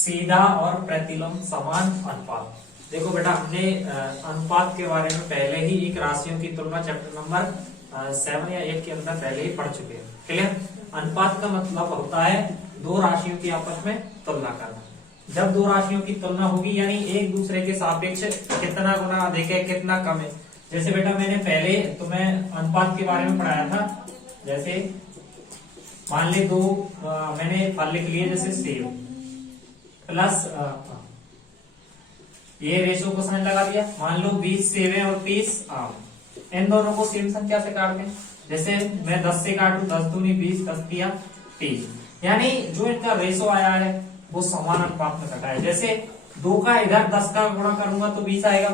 सीधा और प्रतिलोम समान अनुपात। देखो बेटा, हमने अनुपात के बारे में पहले ही एक राशियों की तुलना चैप्टर नंबर 7 या 8 के अंदर पहले ही पढ़ चुके हैं। क्लियर? अनुपात का मतलब होता है दो राशियों की आपस में तुलना करना। जब दो राशियों की तुलना होगी यानी एक दूसरे के सापेक्ष कितना गुना अधिक है कितना कम है। जैसे बेटा मैंने पहले तुम्हें अनुपात के बारे में पढ़ाया था। जैसे मान ले दो मैंने फल लिख लिए, जैसे सेब प्लस ये रेशो को साइन लगा दिया। मान लो 20 सेब है और 30 आम। इन दोनों को सेम संख्या से काट दें। जैसे मैं 10 से काटू, 10 दूनी 20, 10 तिया 30, यानी जो इनका रेशो आया है वो समान अनुपात में कटा है। जैसे 2 का इधर 10 का गुणा करूंगा तो 20 आएगा,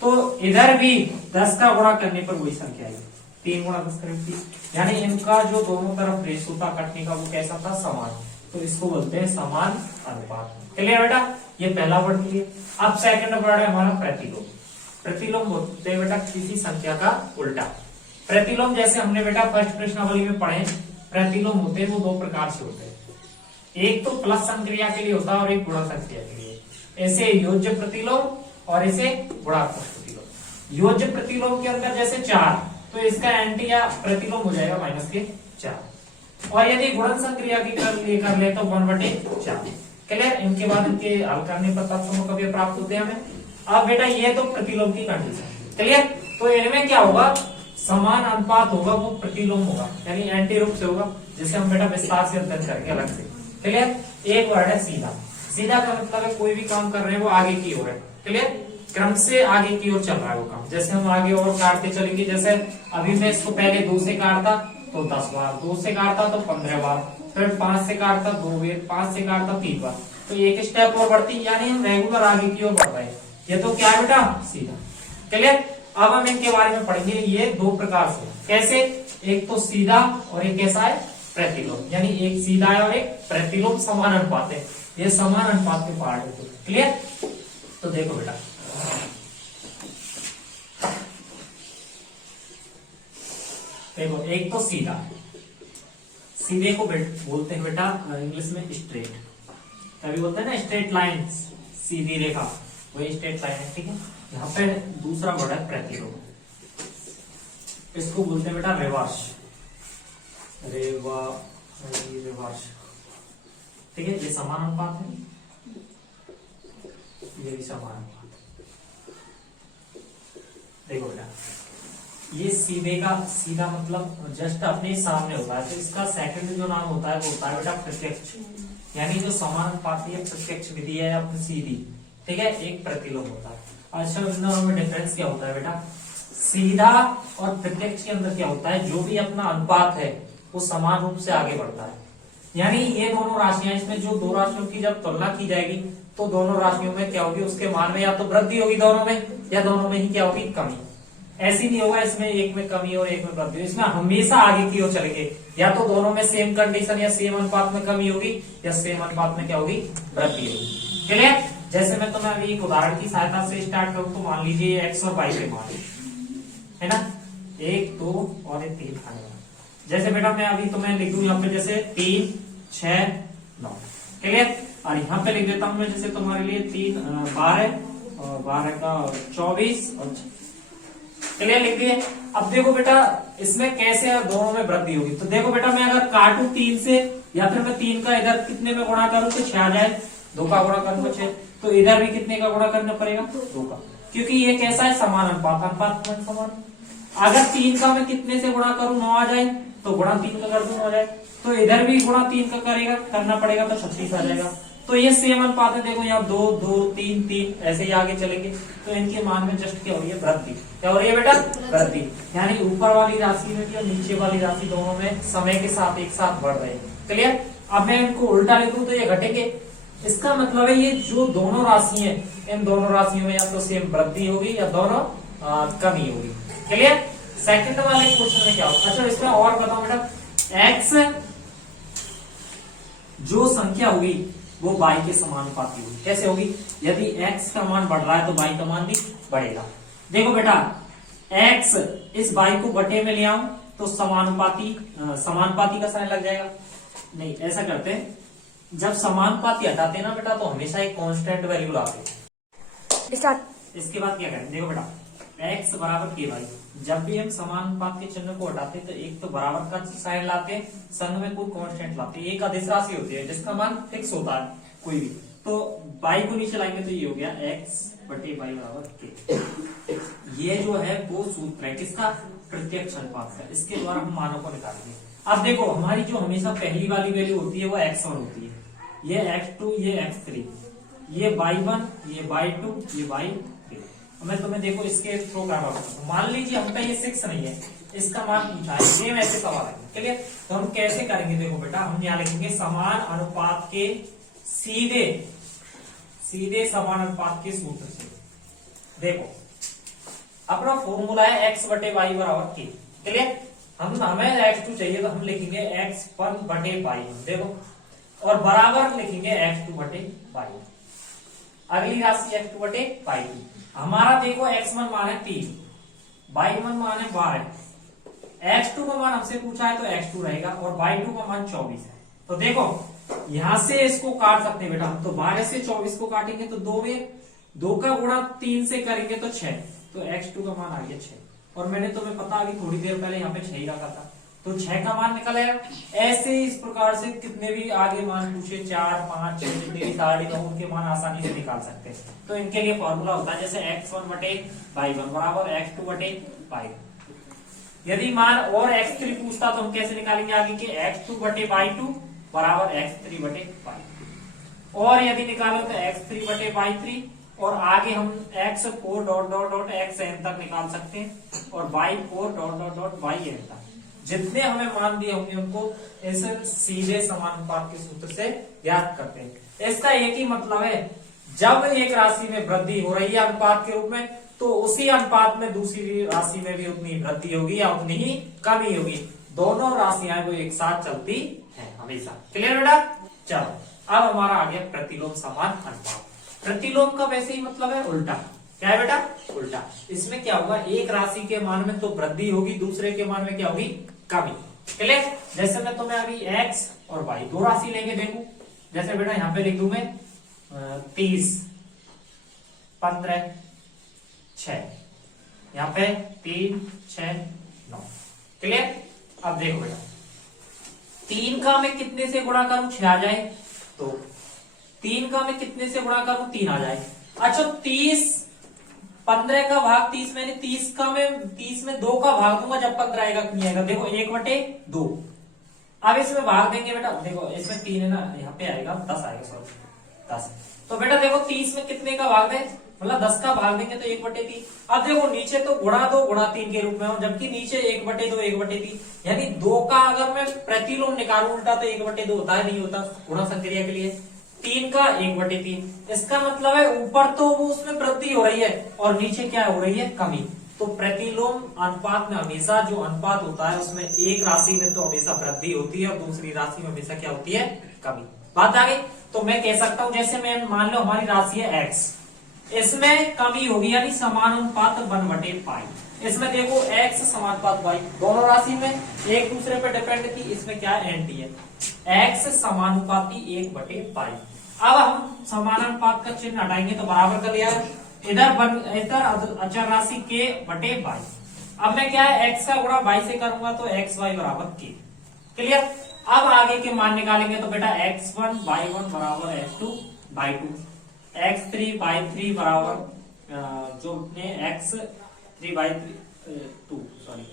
तो इधर भी 10 का गुणा करने पर वही संख्या आएगी। 3 गुणा 10 करीब 30, यानी इनका जो दोनों तरफ रेशो था कटने का वो कैसा था? समान। तो इसको बोलते हैं समान अनुपात। क्लियर बेटा? ये पहला वर्ड क्लियर। अब सेकंड वर्ड है हमारा प्रतिलोम। प्रतिलोम बोलते हैं बेटा किसी संख्या का उल्टा। प्रतिलोम जैसे हमने बेटा फर्स्ट प्रश्नावली में पढ़े, प्रतिलोम होते हैं वो दो प्रकार से होते हैं। एक तो प्लस संक्रिया के लिए होता है और एक गुणा संक्रिया के लिए। ऐसे योज्य प्रतिलोम और इसे गुणात्मक प्रतिलोम। योज्य प्रतिलोम के अंदर जैसे 4, तो इसका एंटी या प्रतिलोम हो जाएगा -4। और यदि गुणन संक्रिया की कर ले तो 1/4। क्लियर? इनके बाद इनके हल करने पर तत्समकव्य प्राप्त होते हैं हमें। अब बेटा ये तो प्रतिलोम की कंडीशन। क्लियर? तो इनमें क्या होगा? समान अनुपात होगा, वो प्रतिलोम होगा यानी एंटी रूप से होगा, जिसे हम बेटा विस्तार से अध्ययन करेंगे अलग से। क्लियर? एक वर्ड है सीधा। सीधा का मतलब है कोई भी काम कर रहे हैं वो आगे की ओर है। क्लियर? क्रम से आगे की ओर चल रहा है वो काम। जैसे हम आगे और काटते चलेंगे, जैसे अभी मैं इसको पहले 2 से काटता तो 10 बार, 2 से काटता तो 15 बार, फिर 5 से काटता 2 बार, 5 से काटता 3 बार, तो एक स्टेप और बढ़ती, यानी हम रेगुलर आगे की ओर बढ़ रहे हैं। ये तो क्या है बेटा? सीधा। क्लियर? अब हम इनके बारे में पढ़ेंगे। ये दो प्रकार से, कैसे? एक तो सीधा और एक कैसा है? प्रतिलोम। यानी एक सीधा है और एक प्रतिलोम। समान अनुपात है, ये समान अनुपात के पार्ट है। क्लियर? तो देखो बेटा, देखो एक तो सीधा, सीधे को बोलते हैं बेटा इंग्लिश में स्ट्रेट। तभी बोलते हैं ना स्ट्रेट लाइन, सीधी रेखा, वही स्ट्रेट लाइन है। ठीक है? यहाँ पे दूसरा वर्ड है प्रतिलोम। इसको बोलते हैं बेटा रिवर्स। रिवर्स। ठीक है? ये समान अनुपात है, ये भी समान अनुपात। देखो बेटा, ये सीधे का सीधा मतलब जस्ट अपने सामने होता है, तो इसका सेकंड जो नाम होता है वो होता है बेटा प्रत्यक्ष। यानी जो समान अनुपाती है प्रत्यक्ष विधि है या सीधी। ठीक है? एक प्रतिलोम होता है। अच्छा, इन दोनों में डिफरेंस क्या होता है बेटा? सीधा और प्रत्यक्ष के अंदर क्या होता है? जो भी अपना अनुपात है वो समान रूप से आगे बढ़ता है। यानी ये दोनों राशियां, इसमें जो दो राशियों की जब तुलना की जाएगी तो दोनों राशियों में क्या होगी? उसके मान में या तो वृद्धि होगी दोनों में, या दोनों में ही क्या होगी? कमी। ऐसी नहीं होगा इसमें एक में कमी और एक में वृद्धि। इसमें हमेशा आगे की ओर चलेंगे, या तो दोनों में सेम कंडीशन या सेम अनुपात में कमी होगी, या सेम अनुपात में क्या होगी? वृद्धि होगी। क्लियर? जैसे मैं तुम्हें अभी एक उदाहरण की सहायता से स्टार्ट करूं तो मान लीजिए x और y के मान है ना, 1, 2 और 3 आने वाला। जैसे बेटा मैं अभी तुम्हें लिख दूं यहाँ पे जैसे 3, 6, 9। क्लियर? और यहाँ पे लिख देता हूं मैं, जैसे तुम्हारे लिए 3, 12 और 12 का 24 और 6। क्लियर? लिख दिए। अब देखो बेटा इसमें कैसे दोनों में वृद्धि होगी। तो देखो बेटा, मैं अगर काटू 3 से, या फिर मैं 3 का इधर कितने में गुणा करूं तो 6 आ जाए, 2 का गुणा करूंगा 6, तो इधर भी कितने का गुणा करना पड़ेगा? 2 का, क्योंकि ये कैसा है? समान अनुपात। अनुपात समान। अगर 3 का मैं कितने से गुणा करूं 9 आ जाए, तो गुणा 3 का कर दूं 9 आ जाए, तो इधर भी गुणा 3 का करना पड़ेगा तो 36 आ जाएगा। तो ये सेम अनुपात है। देखो यहाँ 2, 2, 3, 3 ऐसे ही आगे चलेंगे, तो इनके मान में जस्ट क्या हो रही है? वृद्धि। क्या हो रही है बेटा? वृद्धि। यानी ऊपर वाली राशि में भी और नीचे वाली राशि दोनों में समय के साथ एक साथ बढ़ रहे हैं। क्लियर? अब मैं इनको उल्टा लिखूं तो ये घटेंगे। इसका मतलब है ये जो दोनों राशि हैं, इन दोनों राशियों में या तो सेम वृद्धि होगी या दोनों कमी होगी। क्लियर? सेकंड वाले क्वेश्चन में क्या होगा? अच्छा, इसमें और बताओ बेटा, एक्स जो संख्या होगी वो y के समानुपाती होगी। कैसे होगी? यदि x का मान बढ़ रहा है तो y का मान भी बढ़ेगा। देखो बेटा, x इस y को बटे में ले आऊं तो समानुपाती का साइन लग जाएगा। नहीं, ऐसा करते हैं, जब समानुपाती हटाते हैं ना बेटा तो हमेशा एक कांस्टेंट वैल्यू लाते हैं। स्टार्ट। इसके बाद क्या करें, देखो बेटा x बराबर के वाई, जब भी हम समानुपात के चिन्ह को हटाते हैं तो एक तो बराबर का साइन लाते हैं, संग में कोई कांस्टेंट लाते हैं। एक अदिश राशि होती है जिसका मान फिक्स होता है कोई भी, तो y को नीचे लाएंगे तो ये हो गया x बटे वाई बराबर के। ये जो है वो सूत्र है किसका, प्रत्यक्ष अनुपात का, इसके द्वारा हम मानों को निकालेंगे। अब देखो हमारी जो हमेशा पहली वाली वैल्यू होती है वो x1 होती है, ये x2, ये x3, ये y1, ये y2, ये y3। मैं तुम्हें देखो इसके थ्रू करवा सकता हूँ। मान लीजिए हमका ये 6 नहीं है, इसका मान पूछा है, सेम ऐसे सवाल है, क्लियर। तो हम कैसे करेंगे, देखो बेटा हम यहाँ लिखेंगे समान अनुपात के सीधे समान अनुपात के सूत्र से। देखो अपना फॉर्मूला है x बटे वाई बराबर के, क्लियर। हमें x2 चाहिए तो हम लिखेंगे x1 बटे y1, देखो, और बराबर लिखेंगे x2 बटे y1। अगली राशि x2 बटे y2। हमारा देखो x1 मान है 3, y1 मान है 12, x2 का मान हमसे पूछा है तो x2 रहेगा, और y2 का मान 24 है। तो देखो यहां से इसको काट सकते हैं बेटा हम, तो 12 से 24 को काटेंगे तो 2 में 2 का गुणा 3 से करेंगे तो 6, तो x2 का मान आ गया 6। और मैंने तुम्हें पता अभी थोड़ी देर पहले यहाँ पे 6 ही रखा था, तो 6 का मान निकल आएगा। ऐसे इस प्रकार से कितने भी आगे मान पूछे 4, 5, 6 जितने भी सारे लोग उनके मान आसानी से निकाल सकते हैं। तो इनके लिए फॉर्मूला होता है जैसे x1 बटे y1 बराबर x2 बटे y2। यदि मान और x3 पूछता तो हम कैसे निकालेंगे आगे के, x2 बटे y2 बराबर x3 बटे y2। और यदि निकालो तो x3 बटे y3, और आगे हम x4 dot dot dot xn तक निकाल सकते हैं, और y4 dot dot dot yn तक। जितने हमें मान दिए होंगे उनको इस सीधे समानुपात के सूत्र से ज्ञात करते हैं। इसका एक ही मतलब है, जब एक राशि में वृद्धि हो रही है अनुपात के रूप में, तो उसी अनुपात में दूसरी राशि में भी उतनी वृद्धि होगी या उतनी ही कमी होगी। दोनों राशियां वो एक साथ चलती है हमेशा, क्लियर बेटा। चलो अब हमारा आ गया प्रतिलोम समान अनुपात। प्रतिलोम का वैसे ही मतलब है उल्टा, क्या है बेटा, उल्टा। इसमें क्या होगा, एक राशि के मान में तो वृद्धि होगी, दूसरे के मान में क्या होगी, कमी, क्लियर। जैसे मैं तुम्हें अभी x और y दो राशि लेंगे, देखो जैसे बेटा यहाँ पे लिख दूं मैं 30, 15, 6, यहाँ पे 3, 6, 9, क्लियर। अब देखो बेटा 3 का मैं कितने से गुणा करूं 6 आ जाए, तो 3 का मैं कितने से गुणा करूं 3 आ जाए। अच्छा 30, 15 का भाग 30, मैंने 30 में 2 का भाग दूंगा जब 15 आएगा, नहीं आएगा, देखो 1/2। अब इसमें भाग देंगे बेटा, देखो इसमें 3 है ना, यहाँ पे आएगा 10 आएगा, सॉरी 10। तो बेटा देखो 30 में कितने का भाग दें, मतलब 10 का भाग देंगे तो 1/3। अब देखो नीचे तो गुणा 2 गुणा 3 के रूप में हो, जबकि नीचे 1/2 1/3, यानी 2 का अगर मैं प्रतिलोम निकालूं उल्टा तो 1/2 होता है, नहीं होता गुणा संक्रिया के लिए। 3 का 1/3, इसका मतलब है ऊपर तो वो उसमें वृद्धि हो रही है और नीचे क्या हो रही है, कमी। तो प्रतिलोम अनुपात में हमेशा जो अनुपात होता है उसमें एक राशि में तो हमेशा वृद्धि होती है और दूसरी राशि में हमेशा क्या होती है, कमी। बात आ गई। तो मैं कह सकता हूं जैसे मैं मान लो हमारी राशि है x, इसमें कमी होगी यानी समानुपात 1/π। इसमें देखो x समानुपात y, दोनों राशि में एक दूसरे पर डिपेंड थी, इसमें क्या है एंटी है, x समानुपाती 1/π। अब हम समानुपात का चिन्ह हटाएंगे तो बराबर कर लिया, इधर अचर राशि k बटे y। अब मैं क्या है x का गुणा y से करूंगा तो xy बराबर k, क्लियर। अब आगे के मान निकालेंगे तो बेटा x1 y1 बराबर x2 y2, x3 y3 बराबर जो अपने x3 y2 sorry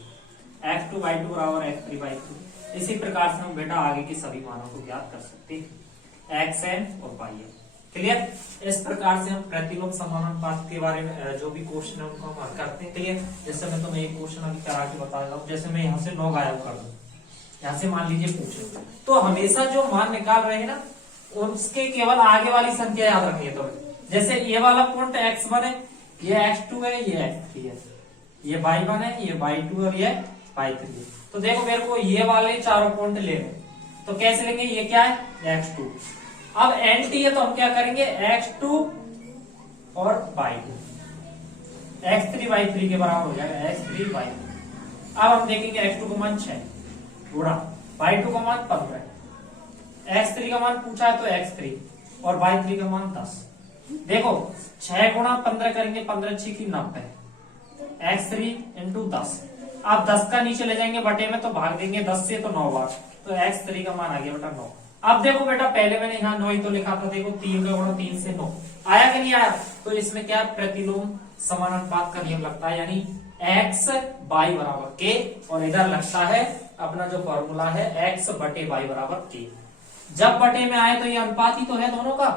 x2 y2 बराबर x3 y2। इसी प्रकार से हम बेटा आगे के सभी मानों को ज्ञात कर सकते हैं, xn और yn, क्लियर। इस प्रकार से हम प्रतिलोम समानुपात के बारे में जो भी क्वेश्चन है उनको हम हल करते हैं, क्लियर। जैसे मैं तुम्हें एक क्वेश्चन अभी करा के बता रहा हूँ, जैसे मैं यहाँ से 9 गायब कर दूं, यहाँ से मान लीजिए पूछे, तो हमेशा जो मान निकाल रहे हैं ना उसके केवल आगे वाली संख्या याद रखनी है। तो जैसे ये वाला पॉइंट x1 है, ये x2 है, ये x3 है, ये y1 है, ये y2 और ये y3 है। तो देखो मेरे को ये वाले चारों पॉइंट ले रहे, तो कैसे लेंगे, ये क्या है x2। अब एंटी है तो हम क्या करेंगे x2 और y2, x3 y3 के बराबर हो जाएगा x3 y2। अब हम देखेंगे x2 का मान 6 गुणा y2 का मान 15, x3 का मान पूछा है तो x3 और y3 का मान 10। देखो 6 गुणा 15 करेंगे, 15 6 की 90, x3 इंटू 10। आप 10 का नीचे ले जाएंगे बटे में तो भाग देंगे 10 से तो 9 बार, तो x3 का मान आ गया बेटा 9। अब देखो बेटा पहले मैंने यहाँ 9 ही तो लिखा था, देखो 3 का गुणा 3 से 9 आया कि नहीं आया। तो इसमें क्या प्रतिलोम समानुपात का नियम लगता है, यानी x y बराबर k, और इधर लगता है अपना जो फॉर्मूला है x बटे y बराबर k। जब बटे में आए तो ये अनुपात ही तो है दोनों का,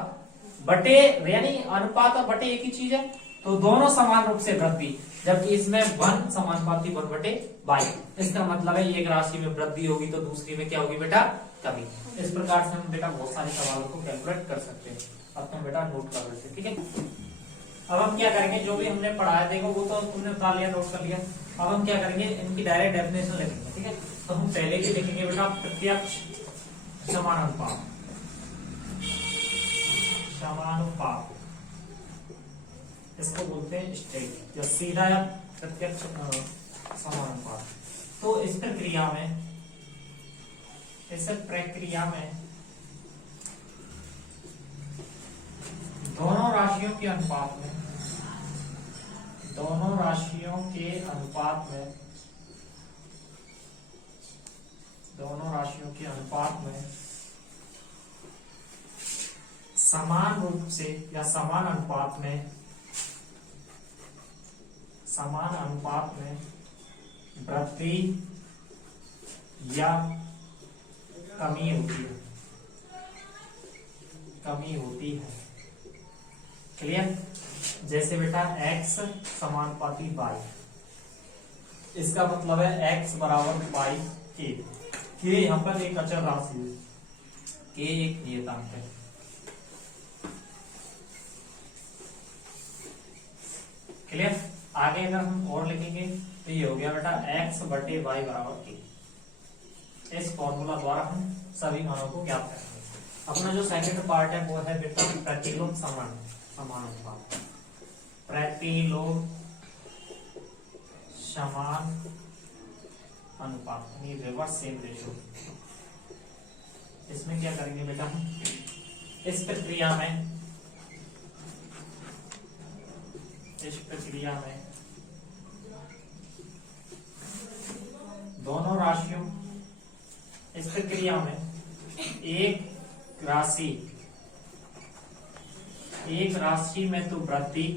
बटे यानी अनुपात और बटे एक ही चीज है, तो दोनों समान रूप से वृद्धि, जबकि इसमें 1 समानुपाती 1 बटे y। इसका मतलब है एक राशि में वृद्धि होगी तो दूसरी में क्या होगी बेटा, कमी। इस प्रकार से हम बेटा बहुत सारे सवालों को कैलकुलेट कर सकते हैं, अपने बेटा नोट कर लेते हैं, ठीक है। अब हम क्या करेंगे, जो भी हमने पढ़ा है देखो वो तो तुमने बता लिया, नोट कर लिया। अब हम क्या करेंगे, इनकी डायरेक्ट डेफिनेशन लिखेंगे, ठीक है। तो हम पहले की लिखेंगे बेटा प्रत्यक्ष समानुपात, समानुपात इसको बोलते हैं स्ट्रेट या सीधा या प्रत्यक्ष समानुपात। तो इस प्रक्रिया में दोनों राशियों के अनुपात में समान रूप से या समान अनुपात में वृद्धि या कमी होती है, क्लियर। जैसे बेटा x समानुपाती y, इसका मतलब है x बराबर y k यहाँ पर एक अचर राशि है, k एक नियतांक है, क्लियर। आगे अगर हम और लिखेंगे तो ये हो गया बेटा x बटे y बराबर k। इस फॉर्मूला द्वारा हम सभी मानों को ज्ञात करेंगे। अपना जो सेकंड पार्ट है वो है बेटा प्रतिलोम समानुपात, प्रतिलोम समान अनुपात, रिवर्स सेम रेशियो। इसमें क्या करेंगे बेटा, इस प्रक्रिया में दोनों राशियों, इस प्रक्रिया में एक राशि में तो वृद्धि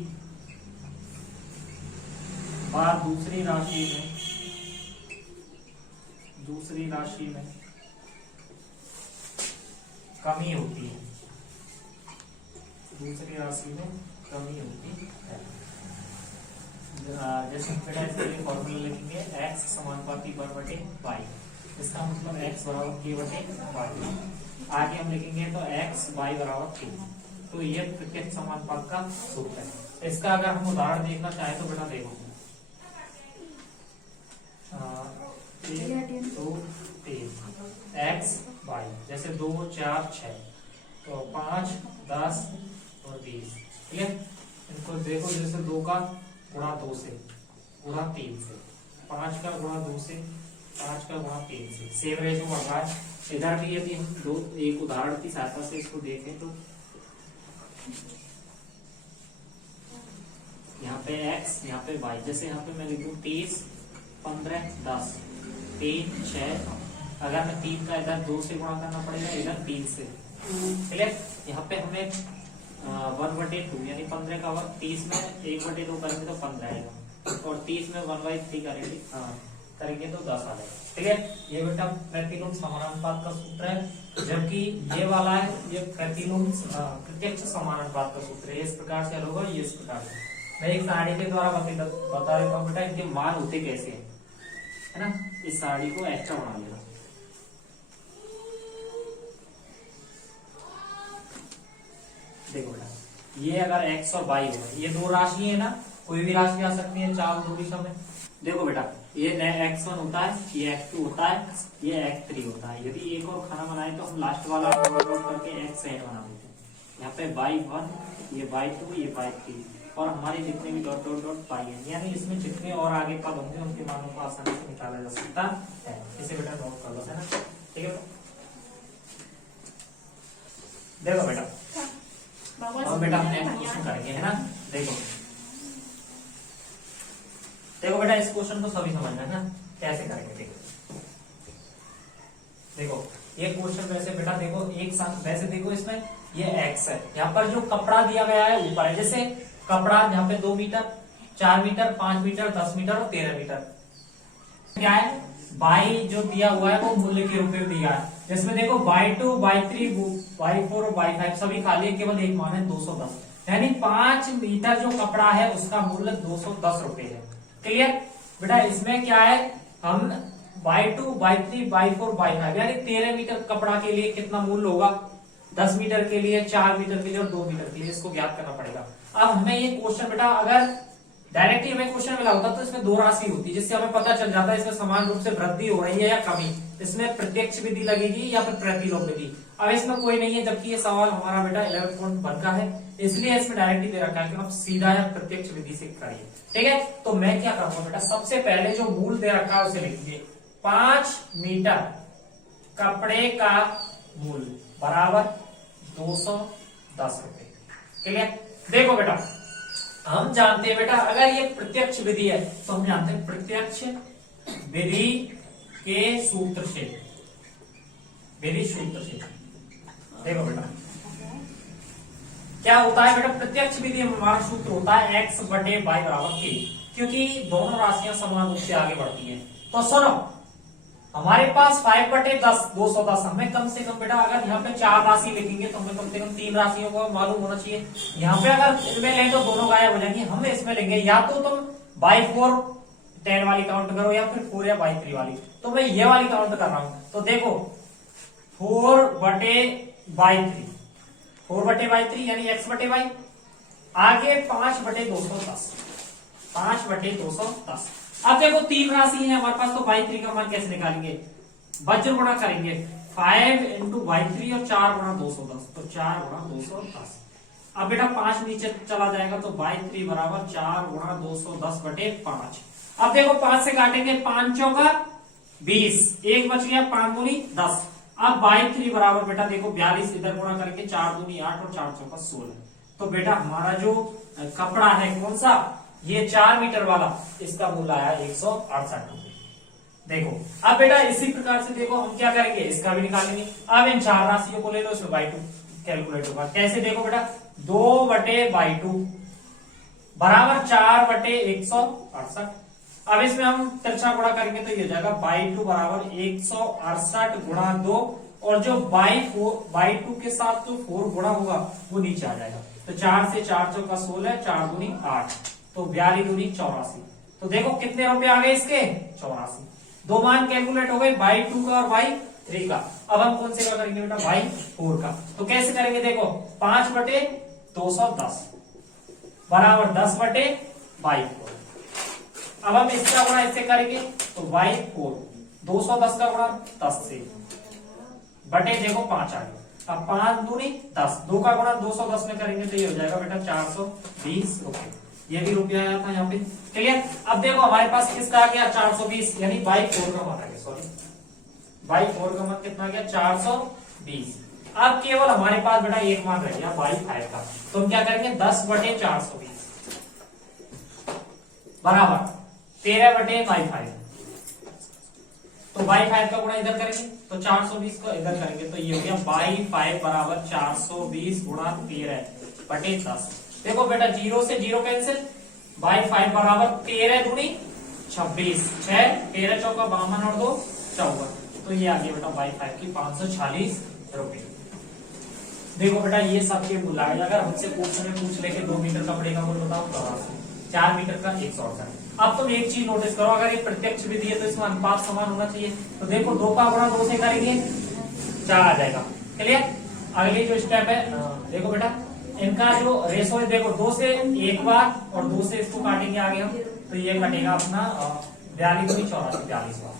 बाद दूसरी राशि में कमी होती है, जैसे बेटा इसके लिए फॉर्मूला लिखेंगे x समानुपाती 1 बटे y, इसका मतलब x बराबर k बटे y। आगे हम लिखेंगे तो x y बराबर k। तो ये प्रत्यक्ष समानुपात का सूत्र है। इसका अगर हम उदाहरण देखना चाहें तो बेटा देखो 1 2 3 x y, जैसे 2 4 6 तो 5 10 और 20, ठीक है। इनको देखो जैसे 2 का गुणा 2 से, गुणा 3 से, 5 का गुणा 2 से, 5 का गुणा 3 से, सेम रेशियो बढ़ रहा है। इधर भी यदि हम एक उदाहरण की सहायता से इसको देखें तो यहाँ पे x, यहाँ पे y, जैसे यहाँ पे मैं लिखूं 30 15 10 3 6, अगर मैं 3 का इधर 2 से गुणा करना पड़ेगा, इधर 3 से, क्लियर। यहाँ पे हमें 1/2 यानी 15 का वर्ग 30 में 1/2 करेंगे तो 15 आएगा, और 30 में 1/3 करेंगे तो 10 आ जाएगा, ठीक है। ये बेटा प्रतिलोम समानुपात का सूत्र है, जबकि ये वाला है ये प्रतिलोम प्रत्यक्ष समानुपात का सूत्र है। इस प्रकार से होगा, ये इस प्रकार से। मैं एक सारणी के द्वारा बता देता हूँ बेटा इनके मान होते कैसे है ना। इस सारणी को एक्स्ट्रा बना लेना। देखो बेटा ये अगर x और y होगा, ये दो राशि है ना, कोई भी राशि आ सकती है चार दूरी समय। देखो बेटा ये x1 होता है, ये x2 होता है, ये x3 होता है। यदि एक और खाना बनाए तो हम लास्ट वाला करके xn बना देते हैं। यहाँ पे y1, ये y2, ये y3, और हमारे जितने भी डॉट डॉट डॉट पाई है, यानी इसमें जितने और आगे पद होंगे उनके मानों को आसानी से निकाला जा सकता है। इसे बेटा नोट कर लो, है ना, ठीक है। देखो बेटा, और बेटा हम नेक्स्ट क्वेश्चन करेंगे, है ना। देखो देखो बेटा, इस क्वेश्चन को सभी समझना है ना, कैसे करेंगे। देखो देखो ये क्वेश्चन वैसे बेटा देखो एक साथ वैसे देखो, इसमें ये एक्स है, यहाँ पर जो कपड़ा दिया गया है ऊपर है, जैसे कपड़ा यहाँ पे 2 मीटर, 4 मीटर, 5 मीटर, 10 मीटर और 13 मीटर। क्या है, बाई जो दिया हुआ है वो मूल्य के रूप में दिया है, जिसमें देखो बाई 2, बाई 3, बाई 4 और बाई 5 सभी खाली है, केवल एक मान है 210, यानी 5 मीटर जो कपड़ा है उसका मूल्य 210 रुपए है। क्लियर बेटा, इसमें क्या है, हम बाई 2, बाई 3, बाई 4, बाई 5 यानी 13 मीटर कपड़ा के लिए कितना मूल्य होगा, 10 मीटर के लिए, 4 मीटर के लिए और 2 मीटर के लिए, इसको ज्ञात करना पड़ेगा। अब हमें ये क्वेश्चन बेटा अगर डायरेक्टली हमें क्वेश्चन मिला होता तो इसमें 2 राशि होती, जिससे हमें पता चल जाता है इसमें समान रूप से वृद्धि हो रही है या कमी, इसमें प्रत्यक्ष विधि लगेगी या फिर प्रतिलोम विधि। अब इसमें कोई नहीं है, जबकि ये सवाल हमारा बेटा 11.1 का है, इसलिए इसमें डायरेक्टली दे रखा है कि हम सीधा या प्रत्यक्ष विधि से करिए। ठीक है, तो मैं क्या करूंगा बेटा, सबसे पहले जो मूल दे रखा है उसे लिखेंगे, 5 मीटर कपड़े का मूल्य बराबर 210 रुपए। क्लियर, देखो बेटा हम जानते हैं बेटा, अगर ये प्रत्यक्ष विधि है तो हम जानते हैं प्रत्यक्ष विधि के सूत्र से, विधि सूत्र से। देखो बेटा क्या होता है बेटा, प्रत्यक्ष विधि में हमारा सूत्र होता है x बटे वाई बराबर k, क्योंकि दोनों राशियां समान रूप से आगे बढ़ती हैं। तो सुनो, हमारे पास 5 बटे 10 210, हमें कम से कम बेटा अगर यहाँ पे 4 राशि लिखेंगे तो हमें कम से कम 3 राशियों को मालूम होना चाहिए। यहाँ पे अगर इसमें लें तो दोनों गायब हो जाएंगे, हम इसमें लेंगे या तो तुम बाई 4 10 वाली काउंट करो या फिर 4 या बाई 3 वाली, तो मैं ये वाली काउंट कर रहा हूं। तो देखो 4 बटे बाई 3, 4 बटे बाई 3 यानी x बटे वाई, आगे 5 बटे 210, 5 बटे 210। अब देखो 3 राशि है हमारे पास, तो बाई 3 का मान कैसे निकालेंगे, वज्र गुणा करेंगे, 5 इंटू बाई 3 और 4 गुणा 210, तो 4 गुणा 210। अब बेटा 5 नीचे चला जाएगा तो बाई 3 बराबर 4 गुणा 210 बटे 5। अब देखो 5 से काटेंगे, 5 चौका 20, 1 बच गया, 5 दूनी 10। अब बाई 3 बराबर बेटा देखो 42, इधर गुणा करके 4 दूनी 8 और 4 चौका 16। तो बेटा हमारा जो कपड़ा है कौन सा, ये 4 मीटर वाला, इसका मूल्य आया 168 रुपए। देखो अब बेटा इसी प्रकार से देखो हम क्या करेंगे, इसका भी निकालेंगे। अब इन 4 राशियों को ले लो, इसमें बाई 2 कैलकुलेट होगा। कैसे, देखो बेटा 2 बटे बाई 2 बराबर 4 बटे 168। अब इसमें हम तिरछा गुणा करेंगे तो ये हो जाएगा बाई 2 बराबर 168 गुणा 2, और जो बाई 2 के साथ जो 4 गुणा होगा वो नीचे आ जाएगा। तो 4 से 4 चौका 16, 4 दूनी 8, तो 42 दूनी 84। तो देखो कितने रुपए आ गए इसके, 84। 2 मान कैलकुलेट हो गए, बाई 2 का और बाई 3 का। अब हम कौन से का करेंगे बेटा, बाई 4 का। तो कैसे करेंगे, देखो 5 बटे 210 बराबर 10 बटे बाई 4। अब हम इसका गुणा इससे करेंगे तो बाई 4, 210 का गुणा 10 से बटे देखो 5 आ गया। अब 5 दूनी 10, 2 का गुणा 210 में करेंगे तो ये हो जाएगा बेटा 420 रुपए। ये भी रुपया आया था यहाँ पे। क्लियर, अब देखो हमारे पास किसका आ गया 420, यानी बाई 4 का मान आ गया, सॉरी बाई 4 का मान कितना आ गया 420। अब केवल हमारे पास बेटा एक मान रह गया बाई 5 का, तो हम क्या करेंगे 10 बटे 420 बराबर 13 बटे बाई 5। तो बाई 5 का गुणा इधर करेंगे तो 420 को इधर करेंगे तो ये हो गया बाई 5 बराबर 420 गुणा 13 बटे 10। देखो बेटा 0 से 0 कैंसिल, बाई 5 बराबर 13 दूनी 26, 6 13 चौका 52 और 2 54, तो ये आ गया बेटा बाई 5 की 540 रुपए। देखो बेटा ये सबके मूल्य आए, अगर हमसे क्वेश्चन में पूछ ले कि 2 मीटर कपड़े का मूल्य बताओ तो 4 मीटर का 168। अब तुम एक चीज नोटिस करो, अगर ये प्रत्यक्ष विधि है तो इसमें अनुपात समान होना चाहिए। तो देखो 2 का गुणा 2 से करेंगे 4 आ जाएगा। क्लियर, अगली जो स्टेप है देखो बेटा इनका जो रेशो है, देखो 2 से एक बार और 2 से इसको काटेंगे आगे हम, तो ये कटेगा अपना 42 दूनी 84, 42 बार।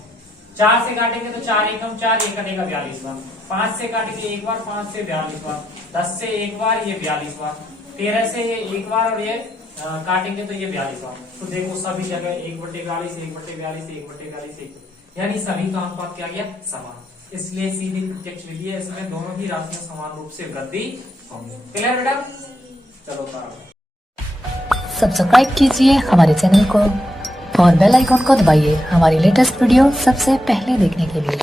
4 से काटेंगे तो 4 एकम 4, ये कटेगा 42 बार। 5 से काटेंगे एक बार, 5 से 42 बार। 10 से एक बार, ये 42 बार। 13 से ये एक बार और ये काटेंगे तो ये 42 बार। तो देखो सभी जगह 1 बटे 42, 1 बटे 42, 1 बटे 42, यानी सभी का अनुपात क्या गया समान। इसलिए सीधी प्रत्यक्ष विधि है, इसमें दोनों ही राशियां समान रूप से वृद्धि होंगी। क्लियर बेटा? चलो सब्सक्राइब कीजिए हमारे चैनल को और बेल आइकॉन को दबाइए हमारी लेटेस्ट वीडियो सबसे पहले देखने के लिए।